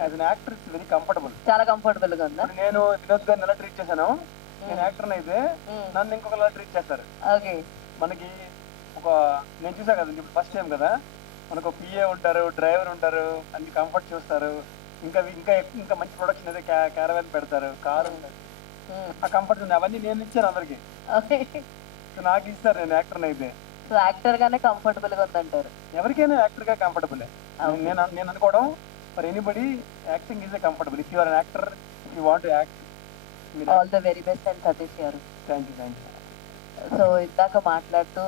As an actor it's very comfortable చాలా కంఫర్టబుల్గా ఉందా? నేను వినోద్ గారిని ఎలా ట్రీట్ చేశాను నేను యాక్టర్ అయితే మ్మ్. నన్ను ఇంకొకలా ట్రీట్ చేస్తారు? ఓకే మనకి ఒక నేను చూసా కదండి ఇప్పుడు ఫస్ట్ టైం కదా మనకు పిఏ ఉంటారు డ్రైవర్ ఉంటారు అన్ని కంఫర్ట్ చూస్తారు. ఇంకా ఇంకా ఇంకా మంచి ప్రొడక్షన్ అయితే క్యారవాన్ పెడతారు కార్ ఉంటుంది ఆ కంఫర్ట్ ఉంది. అవన్నీ నేను ఇచ్చాను అందరికి. నాకు ఇస్తారు నేను యాక్టర్ అయితే. సో యాక్టర్ గానే కంఫర్టబుల్గా ఉందంటారు. ఎవరికైనా యాక్టర్గా కంఫర్టబుల్ నేను నేను అనుకోవడం for anybody acting is comfortable if you're actor if you want act all the very best and Satish garu thank you thank you so ఇందాక మాట్లాడుతూ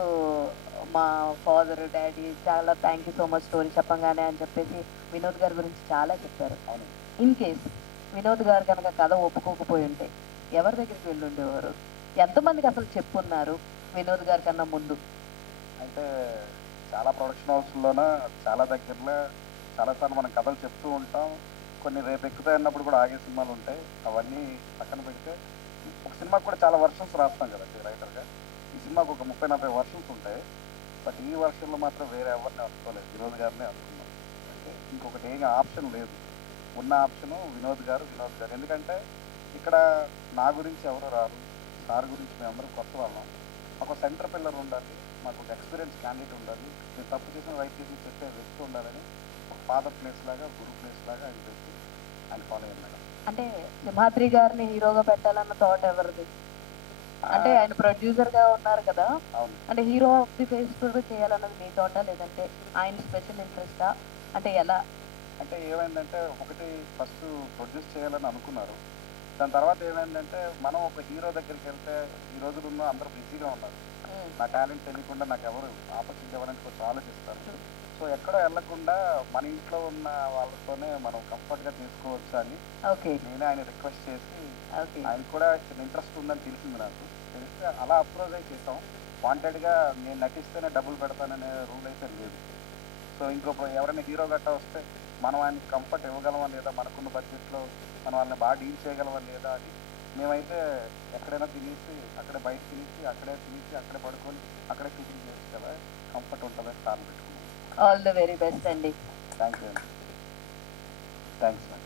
మా ఫాదర్ డాడీ చాలా thank you so much story చెప్పంగానే అని చెప్పేసి వినోద్ గారి గురించి చాలా చెప్పారు. అవును ఇన్ కేస్ వినోద్ గారు కనుక కథ ఒప్పుకోకపోయి ఉంటే ఎవరి దగ్గరికి వెళ్ళి ఉండేవారు? ఎంతమందికి అసలు చెప్పున్నారు వినోద్ గారి కన్నా ముందు? అంటే చాలా ప్రొడక్షన్ హౌస్లోన చాలా దగ్గరలో చాలాసార్లు మనం కథలు చెప్తూ ఉంటాం. కొన్ని రేపు ఎక్కుతాయి అన్నప్పుడు కూడా ఆగే సినిమాలు ఉంటాయి. అవన్నీ పక్కన పెడితే ఒక సినిమాకి కూడా చాలా వర్షన్స్ రాస్తాం కదండి రైటర్గా. ఈ సినిమాకు ఒక ముప్పై నలభై వర్షన్స్ ఉంటాయి. బట్ ఈ వర్షన్లో మాత్రం వేరే ఎవరిని అనుకోలేదు వినోద్ గారినే అనుకున్నాం అంటే ఇంకొకటి ఏం ఆప్షన్ లేదు. ఉన్న ఆప్షను వినోద్ గారు వినోద్ గారు. ఎందుకంటే ఇక్కడ నా గురించి ఎవరు రారు. సార్ గురించి మేమందరం కొత్త వాళ్ళం. ఒక సెంటర్ పిల్లర్ ఉండాలి. మాకు ఒక ఎక్స్పీరియన్స్ క్యాండిడేట్ ఉండాలి. నేను తప్పు చేసిన రైట్ చేసి చెప్పే వ్యక్తి ఉండాలని ఫాదర్ ప్లేస్ లాగా గురు ప్లేస్ లాగా ఆయన పెట్టి ఆయన ఫాలో అయ్యాను మేడం. అంటే సింహాద్రి గారిని హీరోగా పెట్టాలన్న థాట్ ఎవరిది? అంటే ఆయన ప్రొడ్యూసర్గా ఉన్నారు కదా అంటే హీరో ఆఫ్ ది ఫేస్ కూడా చేయాలన్నది మీ తోట లేదంటే ఆయన స్పెషల్ ఇంట్రెస్టా అంటే ఎలా? అంటే ఏమైందంటే ఒకటి ఫస్ట్ ప్రొడ్యూస్ చేయాలని అనుకున్నారు. దాని తర్వాత ఏమైందంటే మనం ఒక హీరో దగ్గరికి వెళ్తే ఈ రోజుల్లో అందరూ బిజీగా ఉన్నారు. నా టాలెంట్ తెలియకుండా నాకు ఎవరు ఆపర్చునిటీ ఇవ్వడానికి కొంచెం ఆలోచిస్తారు సో ఎక్కడో వెళ్ళకుండా మన ఇంట్లో ఉన్న వాళ్ళతోనే మనం కంఫర్ట్గా చేసుకోవచ్చు అని ఓకే. నేనే ఆయన రిక్వెస్ట్ చేసి ఓకే. ఆయనకు కూడా చిన్న ఇంట్రెస్ట్ ఉందని తెలిసింది నాకు. తెలిస్తే అలా అప్రోచ్ అయి చేసాం. వాంటెడ్గా నేను నటిస్తేనే డబ్బులు పెడతాననే రూల్ అయితే లేదు. సో ఇంకో ఎవరైనా హీరో గట్టా వస్తే మనం ఆయనకి కంఫర్ట్ ఇవ్వగలమా లేదా? మనకున్న బడ్జెట్లో మనం వాళ్ళని బాగా డీల్ చేయగలమా లేదా అని మేమైతే ఎక్కడైనా తినేసి అక్కడే బయట తినేసి అక్కడే తినేసి అక్కడే పడుకొని అక్కడే షూటింగ్ చేయొచ్చు కదా కంఫర్ట్ ఉంటుందని సార్ పెట్టుకున్నాం. ఆల్ ద వెరీ బెస్ట్ అండి థ్యాంక్ యూ అండి థ్యాంక్స్ మేడం